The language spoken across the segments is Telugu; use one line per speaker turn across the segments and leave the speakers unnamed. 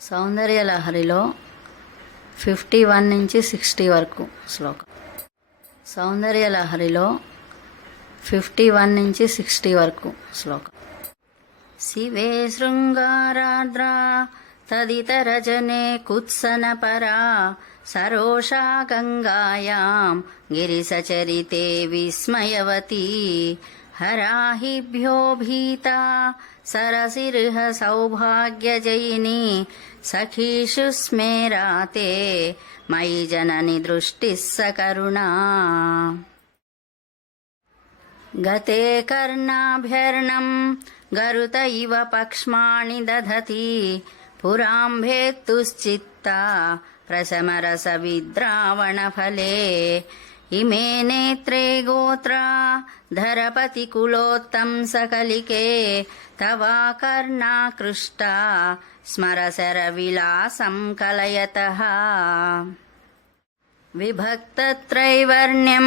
సౌందర్య లహరిలో ఫిఫ్టీ వన్ నుంచి సిక్స్టీ వరకు శ్లోకం. సౌందర్య లహరిలో ఫిఫ్టీ వన్ నుంచి సిక్స్టీ వరకు శ్లోకం. శివే శృంగారాద్రా తదితరజనే కుత్సనపరా సరోషా గంగాయాం గిరిసచరితే విస్మయవతి हराहिभ्यो भीता सरसिर्ह सौभाग्यजयिनी सखीषु स्मेराते मयि जननि दृष्टिः स करुणा। गते कर्णाभ्यर्णम् गरुत इव पक्ष्माणि दधति पुराम्भेत्तुश्चित्ता प्रशमरसविद्रावणफले ఇమే నేత్రే గోత్రా ధరపతి కులోత్తం సకలికే తవా కర్ణాకృష్ట స్మరసర విలాసం కలయత విభక్తత్రైవర్ణ్యం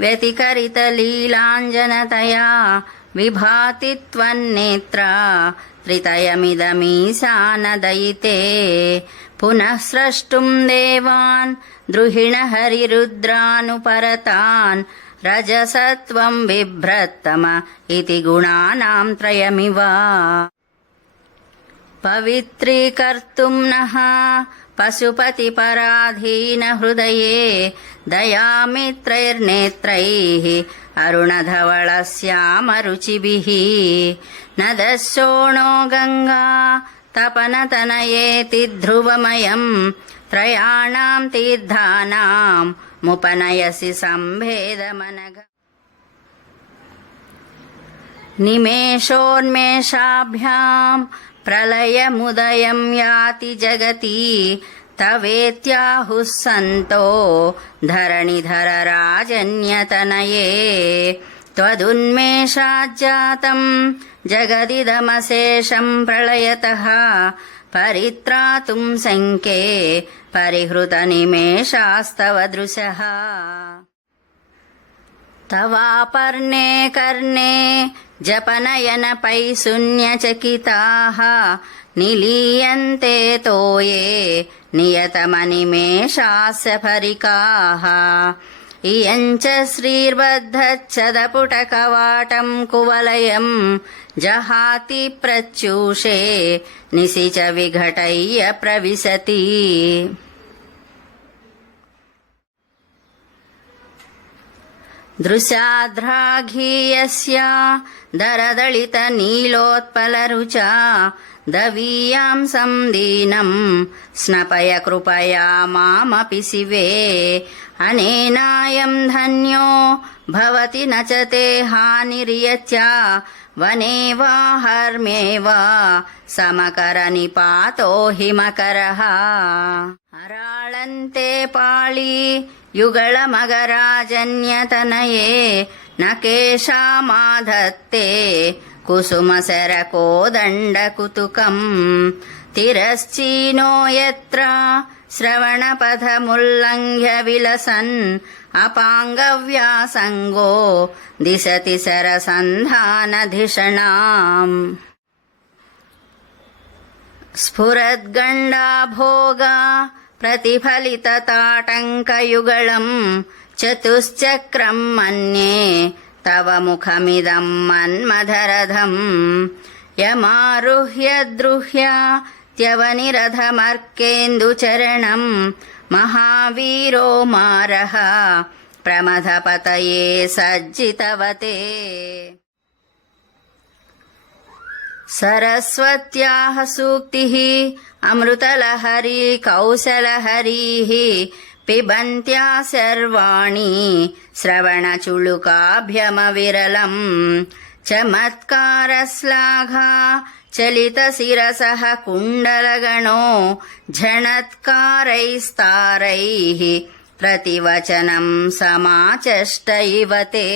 వ్యతికరితలీలాంజనతయా విభాతి త్వన్నేత్ర త్రితయమిదమీశానదయితే. పునః స్రష్టుం దేవాన్ ద్రుహిణ హరిరుద్రానుపరతాన్. రజసత్వం బిభ్రత్తమ ఇది గుణానాం త్రయమివ. పవిత్రీకర్తుం నః పశుపతిపరాధీనహృదయే దయామిత్రైర్నేత్రైः. अरुणधवळश्यामरुचिभिः न दशोणो गङ्गा तपनतनयेति ध्रुवमयम् त्रयाणां तीर्थानां मुपनयसि सम्भेदमनघ निमेषोन्मेषाभ्यां प्रलयमुदयं याति जगति तवेत्याहुः सन्तो धरणिधरराजन्यतनये। त्वदुन्मेषाज्जातं जगदिदमशेषं प्रलयतः परित्रातुं शङ्के परिहृतनिमेषास्तव दृशः। तवापर्णे कर्णे जपनयनपै शून्यचकिताः निलीयन्ते तोये नियतमनिमेषास्य फरिकाः इयं च श्रीर्बद्धच्छदपुटकवाटं कुवलयं जहाति प्रच्यूषे निशि च विघटय्य प्रविशति दृशाद्राघीयस्य दरदलितनीलोत्पलरुचा दवीयां सन्दीनं स्नपय कृपया मामपि शिवे। अनेनायं धन्यो भवति न च ते हानिर्यच्च। वने वा हर्म्ये वा समकरनिपातो हिमकरः। हराळन्ते पाळी युगळमगराजन्यतनये न केशामाधत्ते कुसुमशरकोदण्डकुतुकम् तिरश्चीनो यत्र श्रवणपथमुल्लङ्घ्य विलसन् अपाङ्गव्यासङ्गो दिशति सरसन्धानधिषणाम् स्फुरद्गण्डाभोगा प्रतिफलितताटङ्कयुगळम् चतुश्चक्रम् मन्ये तव मुखमिदम् मन्मधरधम् यमारुह्य द्रुह्य त्यवनिरधमर्केन्दुचरणम् महावीरो मारः प्रमथपतये सज्जितवते सरस्वत्याः सूक्तिः अमृतलहरी कौशलहरीः पिबन्त्या सर्वाणि श्रवणचुळुकाभ्यमविरलम् चमत्कारश्लाघा चलितशिरसः कुण्डलगणो झणत्कारैस्तारैः प्रतिवचनं समाचष्ट इव ते